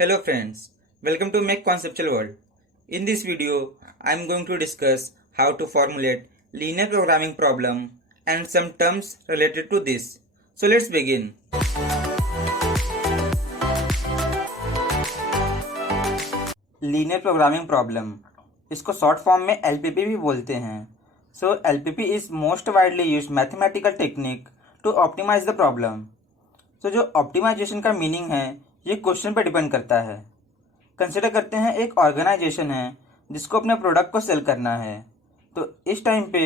Hello friends, welcome to Make Conceptual World. In this video, I am going to discuss how to formulate linear programming problem and some terms related to this. So let's begin. Linear Programming Problem, इसको short form में LPP भी बोलते हैं. So LPP is most widely used mathematical technique to optimize the problem. So जो optimisation का meaning है ये question पर डिपेंड करता है. कंसिडर करते हैं एक ऑर्गेनाइजेशन है जिसको अपने प्रोडक्ट को सेल करना है. तो इस टाइम पे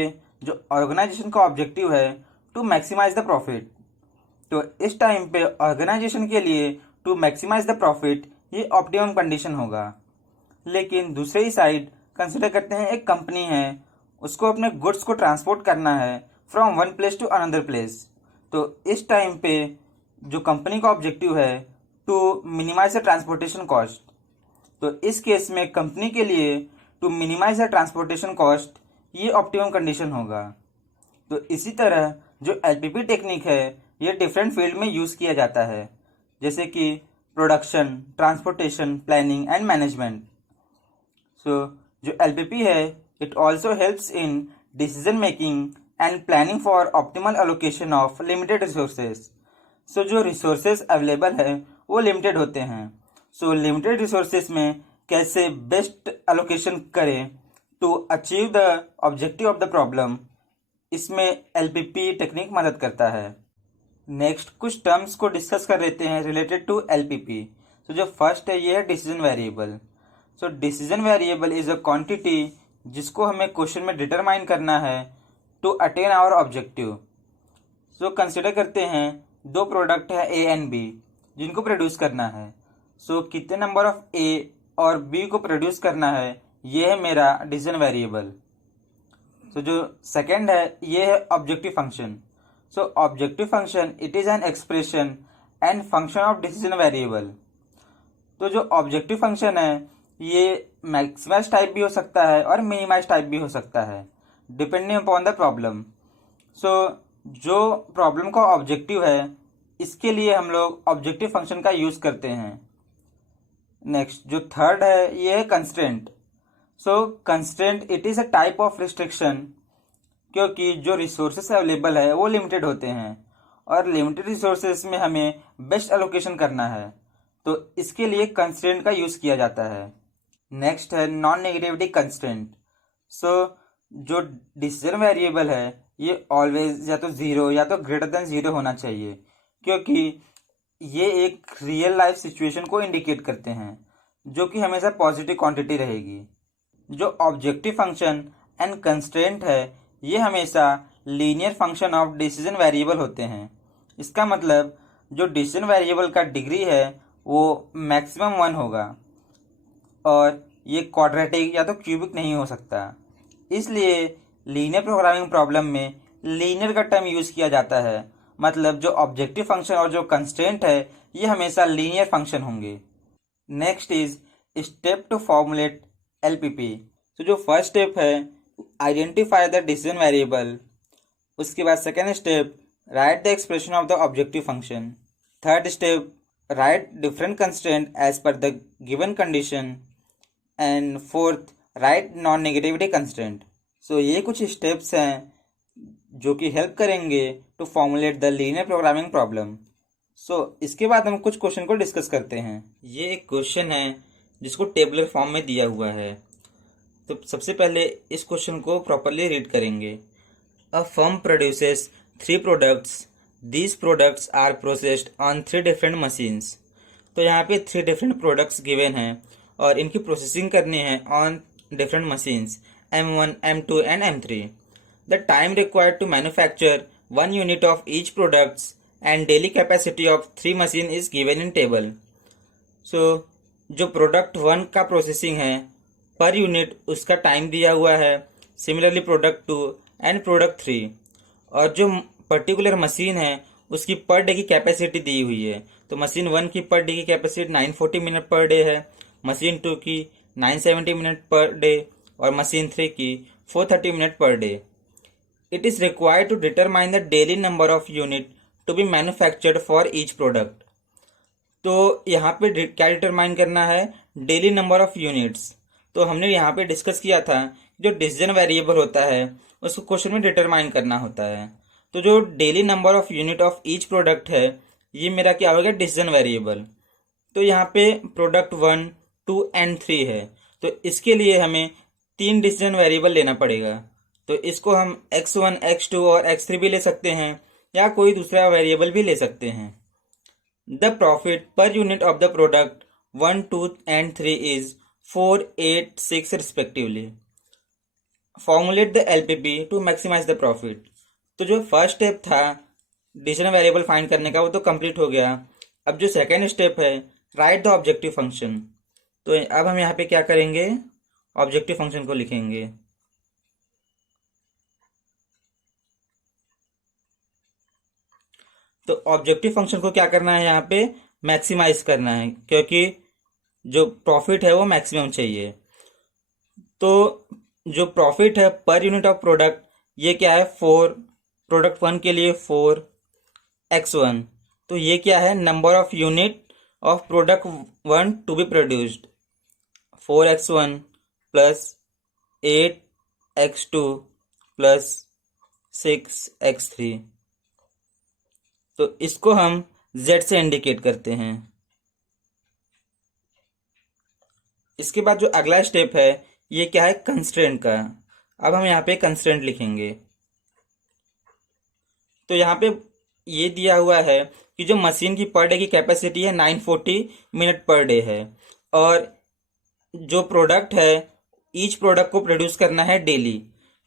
जो ऑर्गेनाइजेशन का ऑब्जेक्टिव है टू मैक्सिमाइज द प्रॉफिट. तो इस टाइम पे ऑर्गेनाइजेशन के लिए टू मैक्सिमाइज द प्रॉफिट ये ऑप्टिमम कंडीशन होगा. लेकिन दूसरे ही साइड कंसिडर करते हैं एक कंपनी है, उसको अपने गुड्स को ट्रांसपोर्ट करना है from one place to another place. तो इस टाइम पे जो कंपनी का ऑब्जेक्टिव है to minimise the transportation cost. तो इस केस में कंपनी के लिए to minimise the transportation cost ये ऑप्टिमम कंडीशन होगा. तो इसी तरह जो एलपीपी टेक्निक है ये डिफरेंट फील्ड में यूज़ किया जाता है, जैसे कि production, transportation, planning and management. So जो एलपीपी है it also helps in decision making and planning for optimal allocation of limited resources. So जो रिसोर्सेज अवेलेबल है वो लिमिटेड होते हैं. सो लिमिटेड रिसोर्सेज में कैसे बेस्ट एलोकेशन करें to achieve the objective of the problem, इसमें एलपीपी टेक्निक मदद करता है. नेक्स्ट कुछ टर्म्स को डिस्कस कर लेते हैं रिलेटेड टू एलपीपी. तो जो फर्स्ट है ये है decision variable. So decision variable is a quantity जिसको हमें क्वेश्चन में डिटरमाइन करना है to attain our objective. So consider करते हैं दो प्रोडक्ट है ए एंड बी जिनको प्रोड्यूस करना है. सो कितने नंबर ऑफ ए और बी को प्रोड्यूस करना है ये है मेरा डिसीजन वेरिएबल. सो जो सेकंड है ये है objective function. So objective function it is an expression and function of decision variable. तो जो ऑब्जेक्टिव फंक्शन है ये मैक्सिमाइज टाइप भी हो सकता है और मिनिमाइज टाइप भी हो सकता है डिपेंडिंग अपॉन द प्रॉब्लम. सो जो प्रॉब्लम का ऑब्जेक्टिव है इसके लिए हम लोग ऑब्जेक्टिव फंक्शन का यूज करते हैं. नेक्स्ट जो थर्ड है ये है constraint. So constraint it is a type of restriction, क्योंकि जो रिसोर्सेस अवेलेबल है वो लिमिटेड होते हैं और लिमिटेड रिसोर्सेस में हमें बेस्ट एलोकेशन करना है, तो इसके लिए कंस्ट्रेंट का यूज किया जाता है. नेक्स्ट है नॉन नेगेटिविटी कंस्ट्रेंट. सो जो डिसीजन वेरिएबल है ये ऑलवेज या तो जीरो या तो ग्रेटर देन जीरो होना चाहिए, क्योंकि ये एक रियल लाइफ सिचुएशन को इंडिकेट करते हैं जो कि हमेशा पॉजिटिव क्वांटिटी रहेगी. जो ऑब्जेक्टिव फंक्शन एंड कंस्ट्रेंट है ये हमेशा linear function of decision variable होते हैं. इसका मतलब जो डिसीजन वेरिएबल का डिग्री है वो मैक्सिमम 1 होगा और ये क्वाड्रेटिक या तो क्यूबिक नहीं हो सकता. इसलिए लीनियर प्रोग्रामिंग प्रॉब्लम में लीनियर का टर्म यूज किया जाता है, मतलब जो ऑब्जेक्टिव फंक्शन और जो कंस्ट्रेंट है ये हमेशा लीनियर फंक्शन होंगे. Next is step two formulate LPP. तो जो फर्स्ट स्टेप है आइडेंटिफाई द डिसीजन वेरिएबल. उसके बाद second step write the expression of the objective function. Third step write different constraint as per the given condition. And fourth write non negativity constraint. So ये कुछ steps हैं जो कि help करेंगे to formulate the linear programming problem. So इसके बाद हम कुछ क्वेश्चन को डिस्कस करते हैं. ये एक क्वेश्चन है जिसको टेबुलर फॉर्म में दिया हुआ है. तो सबसे पहले इस क्वेश्चन को प्रॉपरली रीड करेंगे. A firm produces 3 products. These products are processed on 3 different machines. तो यहाँ पे 3 डिफरेंट प्रोडक्ट्स गिवन हैं और इनकी प्रोसेसिंग करनी है on different machines M1, M2 and M3. The time required to manufacture 1 unit of each products and daily capacity of 3 machine is given in table. So जो product 1 का processing है per unit उसका time दिया हुआ है. Similarly product 2 and product 3 और जो particular machine है उसकी पर डे की कैपेसिटी दी हुई है. तो मशीन 1 की पर डे की कैपेसिटी 940 मिनट पर डे है, मशीन 2 की 970 मिनट पर डे और मशीन 3 की 430 minute per day. It is required to determine the daily number of unit to be manufactured for each product. तो यहाँ पे क्या डिटरमाइन करना है, डेली नंबर ऑफ यूनिट्स। तो हमने यहाँ पे डिस्कस किया था जो डिसीजन वेरिएबल होता है उसको क्वेश्चन में डिटरमाइन करना होता है। तो जो daily number of unit of each product है ये मेरा क्या हो गया, डिसीजन वेरिएबल। तो यहाँ पे प्रोडक्ट 1, 2 एंड 3 है, तो इसके लिए हमें 3 डिसीजन वेरिएबल लेना पड़ेगा। तो इसको हम x1, x2 और x3 भी ले सकते हैं या कोई दूसरा वेरिएबल भी ले सकते हैं। The profit per unit of the product 1, 2 and 3 is 4, 8, 6 respectively. Formulate the LPP to maximise the profit. तो जो फर्स्ट स्टेप था डिसीजन वेरिएबल फाइंड करने का वो तो कंप्लीट हो गया। अब जो सेकेंड स्टेप है, राइट द ऑब्जेक्टिव फंक्शन। तो अब हम यहाँ पे क्या करेंगे, ऑब्जेक्टिव फंक्शन को लिखेंगे। तो ऑब्जेक्टिव फंक्शन को क्या करना है, यहाँ पे मैक्सिमाइज करना है, क्योंकि जो प्रॉफिट है वो मैक्सिमम चाहिए। तो जो प्रॉफिट है पर यूनिट ऑफ प्रोडक्ट ये क्या है, 4, प्रोडक्ट 1 के लिए 4x1। तो ये क्या है, number of unit of product 1 to be produced, 4x1 plus 8x2 plus 6x3। तो इसको हम z से इंडिकेट करते हैं। इसके बाद जो अगला स्टेप है ये क्या है, कंस्ट्रेंट का। अब हम यहाँ पे कंस्ट्रेंट लिखेंगे। तो यहाँ पे ये दिया हुआ है कि जो मशीन की पर डे की कैपेसिटी है 940 मिनट पर डे है, और जो प्रोडक्ट है ईच प्रोडक्ट को प्रोड्यूस करना है डेली।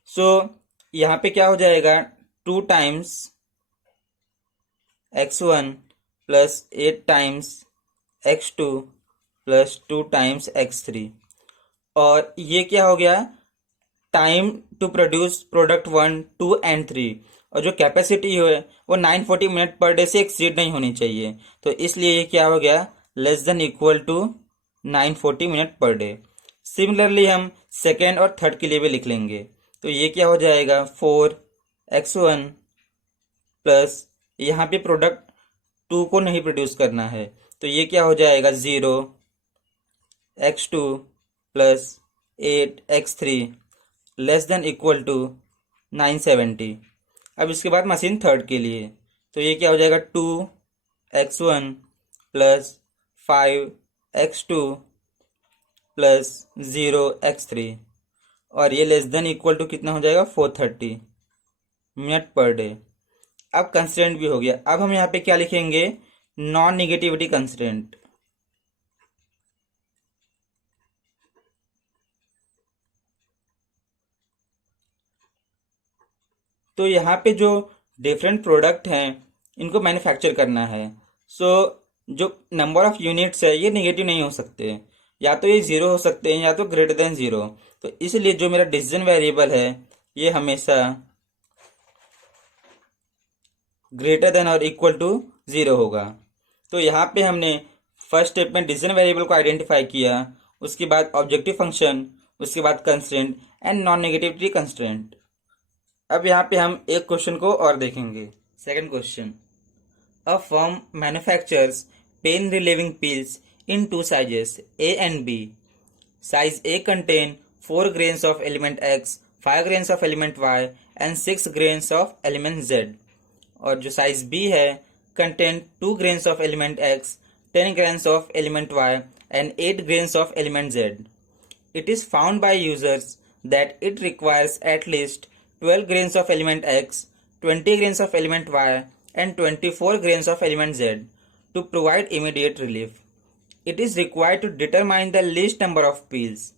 सो यहाँ पे क्या हो जाएगा, 2 times x1 plus 8 times x2 plus 2 times x3। और ये क्या हो गया, time to produce product 1, 2 and 3। और जो कैपेसिटी है वो 940 मिनट पर डे से एक्सीड नहीं होनी चाहिए, तो इसलिए ये क्या हो गया, less than equal to 940 minute per day. Similarly हम सेकेंड और थर्ड के लिए भी लिख लेंगे। तो ये क्या हो जाएगा, 4x1 प्लस यहाँ पे प्रोडक्ट 2 को नहीं प्रोड्यूस करना है, तो ये क्या हो जाएगा, 0x2 plus 8x3 less than equal to 970। अब इसके बाद मशीन थर्ड के लिए, तो ये क्या हो जाएगा, 2x1 plus 5x2 plus 0x3, और ये लेस देन इक्वल टू कितना हो जाएगा, 430 मिनट पर डे। अब कंस्ट्रेंट भी हो गया। अब हम यहाँ पे क्या लिखेंगे, नॉन निगेटिविटी कंस्ट्रेंट। तो यहाँ पे जो डिफरेंट प्रोडक्ट हैं इनको मैन्युफैक्चर करना है। सो जो नंबर ऑफ यूनिट्स है ये निगेटिव नहीं हो सकते, या तो ये 0 हो सकते हैं या तो ग्रेटर देन 0। तो इसलिए जो मेरा डिसीजन वेरिएबल है ये हमेशा ग्रेटर देन और इक्वल टू 0 होगा। तो यहाँ पे हमने फर्स्ट स्टेप में डिसीजन वेरिएबल को आइडेंटिफाई किया, उसके बाद ऑब्जेक्टिव फंक्शन, उसके बाद constraint and non negativity constraint. अब यहाँ पे हम एक क्वेश्चन को और देखेंगे। Second question, a firm manufactures pain relieving pills in 2 sizes A and B. Size A contain 4 grains of element X, 5 grains of element Y and 6 grains of element Z. और जो साइज B है contain 2 grains of element X, 10 grains of element Y and 8 grains of element Z. It is found by users that it requires at least 12 grains of element X, 20 grains of element Y and 24 grains of element Z to provide immediate relief. It is required to determine the least number of peels.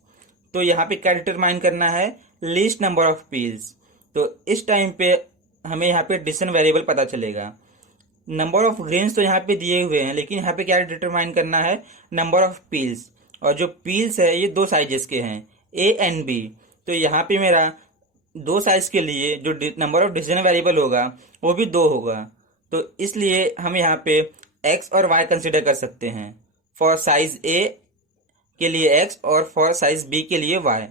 तो यहाँ पे क्या determine करना है, least number of pills. तो इस time पे हमें यहाँ पे डिसीजन वेरिएबल पता चलेगा। नंबर ऑफ ग्रेन्स तो यहाँ पे दिए हुए हैं, लेकिन यहाँ पे क्या डिटरमाइन करना है, नंबर ऑफ पील्स। और जो पील्स है ये 2 साइजेस के हैं, A and B। तो यहाँ पे मेरा 2 साइज के लिए जो नंबर ऑफ डिसीजन वेरिएबल होगा वो भी 2 होगा। तो इसलिए हम यहाँ पे x और y कंसिडर कर सकते हैं, फॉर साइज A के लिए x और फॉर साइज B के लिए y।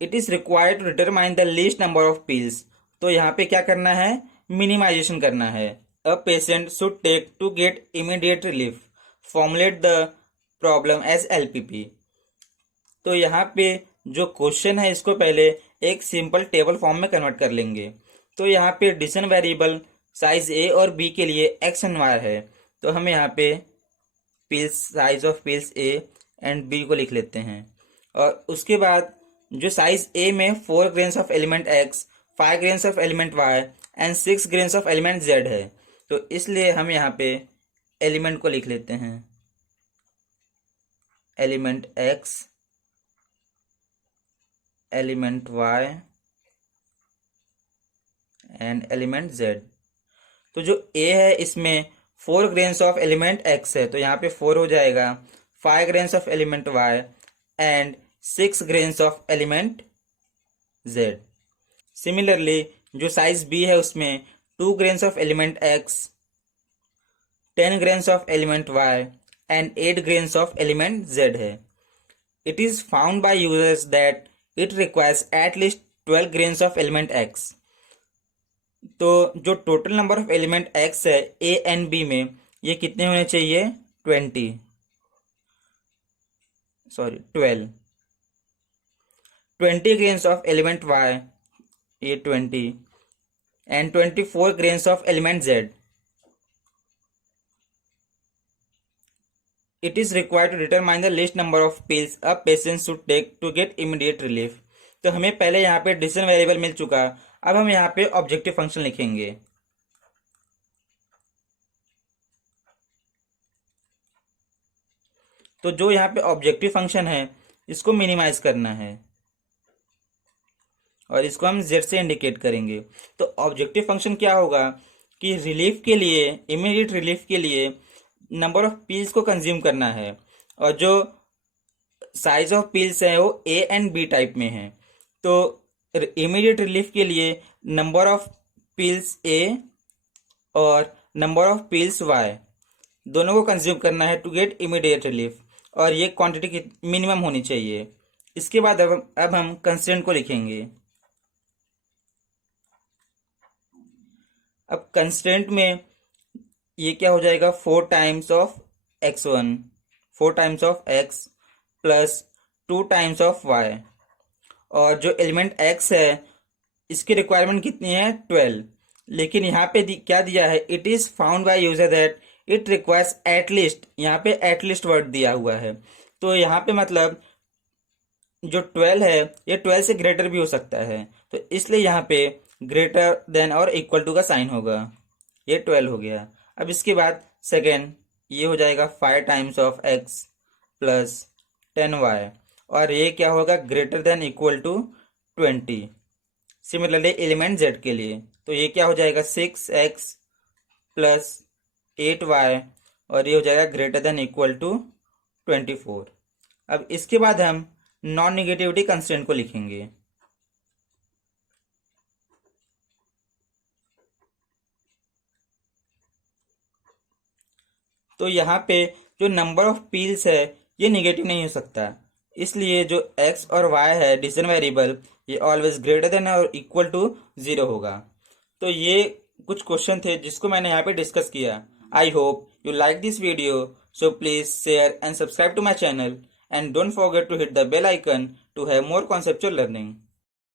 It is required to determine the least number of pills. तो यहाँ पे क्या करना है, मिनिमाइजेशन करना है। a patient should take to get immediate relief. Formulate the problem as LPP. तो यहाँ पे जो क्वेश्चन है इसको पहले एक सिंपल टेबल फॉर्म में कन्वर्ट कर लेंगे। तो यहाँ पे डिसीजन वेरिएबल साइज ए और बी के लिए एक्स एंड वाई है, तो हम यहाँ पे pills size of pills A and B को लिख लेते हैं। और उसके बाद जो साइज ए में 4 grains of element X, 5 grains of element Y and 6 grains of element Z है, तो इसलिए हम यहाँ पे एलिमेंट को लिख लेते हैं element X, element Y and element Z. तो जो ए है इसमें 4 ग्रेन्स ऑफ एलिमेंट एक्स है, तो यहाँ पे 4 हो जाएगा, 5 grains of element Y and 6 grains of element Z. Similarly जो साइज बी है उसमें 2 grains of element X, 10 grains of element Y and 8 grains of element Z है। It is found by users that it requires at least 12 grains of element X. तो जो total number of element X है A and B में, ये कितने होने चाहिए? 20 grains of element Y, ये 20 and 24 grains of element Z. It is required to determine the least number of pills a patient should take to get immediate relief. तो हमें पहले यहाँ पे डिसीजन वेरिएबल मिल चुका, अब हम यहाँ पे ऑब्जेक्टिव फंक्शन लिखेंगे। तो जो यहाँ पे ऑब्जेक्टिव फंक्शन है इसको मिनिमाइज करना है और इसको हम जेड से इंडिकेट करेंगे। तो ऑब्जेक्टिव फंक्शन क्या होगा कि रिलीफ के लिए, इमीडिएट रिलीफ के लिए नंबर ऑफ पिल्स को कंज्यूम करना है, और जो साइज ऑफ पिल्स है वो ए एंड बी टाइप में है। तो इमीडिएट रिलीफ के लिए नंबर ऑफ पिल्स ए और नंबर ऑफ पिल्स वाई दोनों को कंज्यूम करना है टू गेट इमीडिएट रिलीफ, और ये क्वांटिटी मिनिमम होनी चाहिए। इसके बाद अब हम कंस्ट्रेंट को लिखेंगे। अब कंस्ट्रेंट में ये क्या हो जाएगा? 4 times of x1, 4 times of x plus 2 times of y। और जो एलिमेंट x है इसकी रिक्वायरमेंट कितनी है? 12। लेकिन यहाँ पे क्या दिया है? It is found by user that it requires at least, यहाँ पे एटलीस्ट वर्ड दिया हुआ है। तो यहाँ पे मतलब जो 12 है ये 12 से ग्रेटर भी हो सकता है, तो इसलिए यहाँ पे ग्रेटर देन और इक्वल टू का साइन होगा। ये 12 हो गया। अब इसके बाद सेकेंड ये हो जाएगा 5 times of x plus 10y, और ये क्या होगा? Greater than equal to 20। Similarly element z के लिए तो ये क्या हो जाएगा? 6x प्लस 8y, और ये हो जाएगा ग्रेटर देन इक्वल टू 24। अब इसके बाद हम नॉन निगेटिविटी कंस्ट्रेंट को लिखेंगे। तो यहाँ पे जो नंबर ऑफ पील्स है ये निगेटिव नहीं हो सकता, इसलिए जो x और y है डिसीजन वेरिएबल, ये ऑलवेज ग्रेटर देन और इक्वल टू 0 होगा। तो ये कुछ क्वेश्चन थे जिसको मैंने यहाँ पे डिस्कस किया। I hope you like this video, so please share and subscribe to my channel and don't forget to hit the bell icon to have more conceptual learning.